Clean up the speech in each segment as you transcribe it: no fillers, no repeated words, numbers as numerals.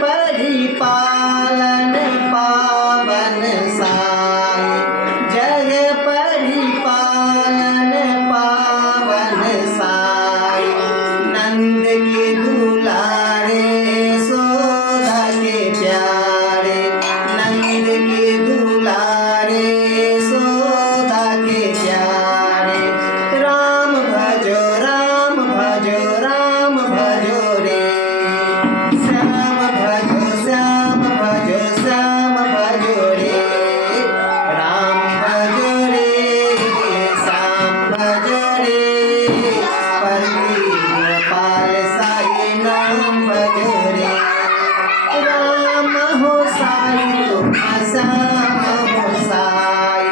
परिपालन पावन साई, जग परिपालन पावन साई। नंद के दुलारे सोदा के प्यारे, नंद के दुलारे सोदा के प्यारे। राम भजो राम भजो राम भजो रे, श्याम भजो श्याम भजो श्याम भजो रे। राम भजो रे श्याम भजो रे, पति गोपाल साई नाम भजो रे। राम हो साई श्याम हो साई,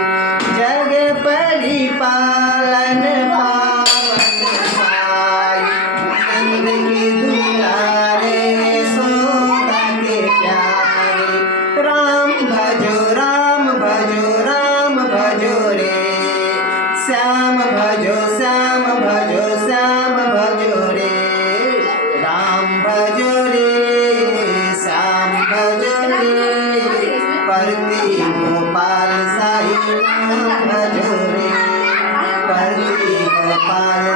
जग परिपालन पावन साई। नंद के दुलारे सोदा के प्यारे। राम भजो राम भजो राम भजो रे, श्याम भजो श्याम भजो श्याम भजो रे। राम भजो रे श्याम भजो रे, पति गोपाल साई नाम भजो रे। पति गोपाल